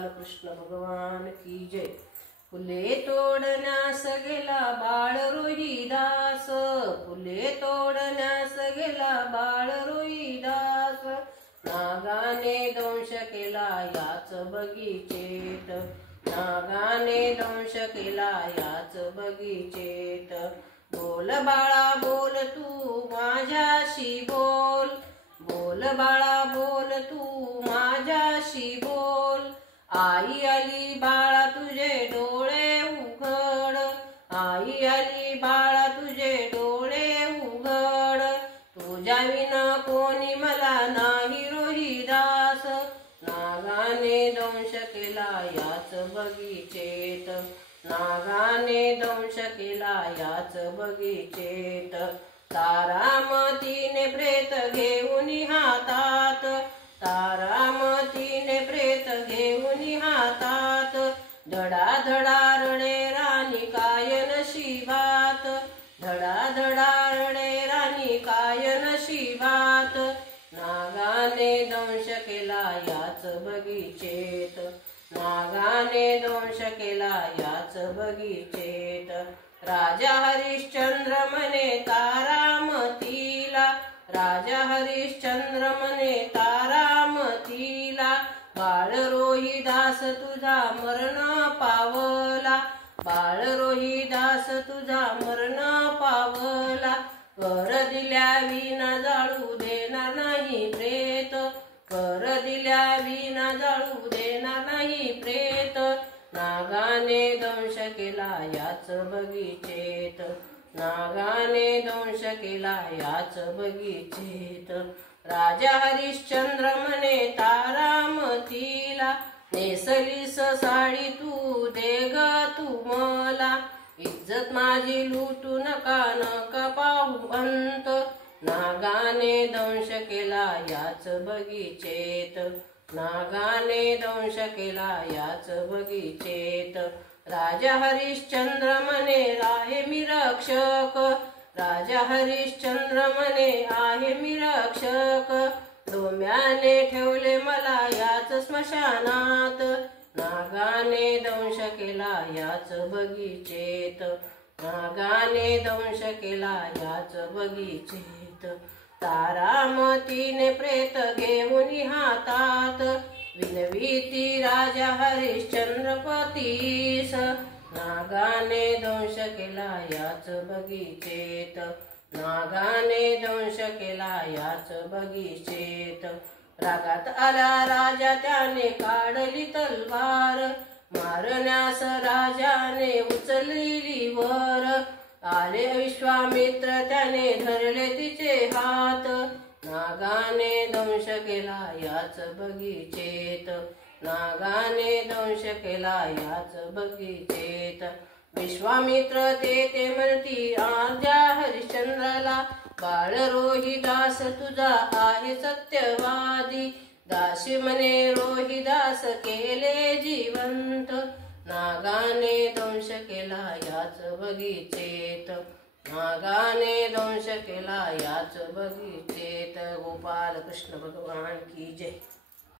कृष्ण भगवान की जय। फुले तोडण्यास गेला बाळ रोहिदास, फुले तोडण्यास गेला बाळ रोहिदास, नागाने दंश केला याच बगीचेत, नागाने दंश केला याच बगीचेत। बोल बाळा बोल तू माझ्याशी बोल, बोल बाळा बोल तू माझ्याशी बोल। आई आली बाळा तुझे डोळे उघड, आई आली बाळा तुझे डोळे उघड, तुझ्या विना कोणी मला नाही रोहिदास, नागाने दंश केला याच बगीचेत, नागाने दंश केला याच बगीचेत। तारामतीने प्रेत घेऊन हातात, तारामतीने प्रेत घेऊन हातात, धडा धडा रडे राणी काय नशिबात, धडा धडा रडे राणी काय नशिबात, नागाने दंश केला याच बगीचेत, नागाने दंश केला याच बगीचेत। राजा हरिश्चंद्र म्हणे तारामतीला, राजा हरिश्चंद्र म्हणे तारामतीला, बाळ रोहिदास तुझा मरण पावला, बाळ रोहिदास तुझा मरण पावला, कर दिल्या विना जाळू देणार नाही प्रेत, कर दिल्या विना जाळू देणार नाही प्रेत, नागाने दंश केला याच बगीचेत, नागाने दंश केला याच बगीचेत। राजा हरिश्चंद्र म्हणे तारामतीला, नेसलीस साडी तू दे ग तू मला, इज्जत माझी लुटू नका नका पाहू अंत, नागाने दंश केला याच बगीचेत, नागाने दंश केला याच बगीचेत। राजा हरिश्चंद्र म्हणे आहे मी रक्षक, राजा हरिश्चंद्र म्हणे आहे मी रक्षक, डोम्याने ठेवले मला याच स्मशानात, नागाने दंश केला याच बगीचेत, नागाने दंश केला याच बगीचेत। तारामतीने प्रेत घेऊन हातात, विनविती राजा हरिश्चंद्र पतीस, नागाने दंश केला याच बगीचेत, नागाने दंश केला याच बगीचेत। रागात आला राजा त्याने काढली तलवार, मारण्यास राजाने उचलली वर, आले विश्वामित्र त्याने धरले तिचे हात, नागाने दंश केला याच बगीचेत, नागाने दंश केला याच बगीचेत। विश्वामित्र ते म्हणती राजा हरिश्चंद्राला, बाळ रोहिदास तुझा आहे सत्यवादी, दासी म्हणे रोहिदास केले जिवंत, नागाने दंश केला याच बगीचेत, नागाने दंश केला याच बगीचेत। गोपाल कृष्ण भगवान की जय।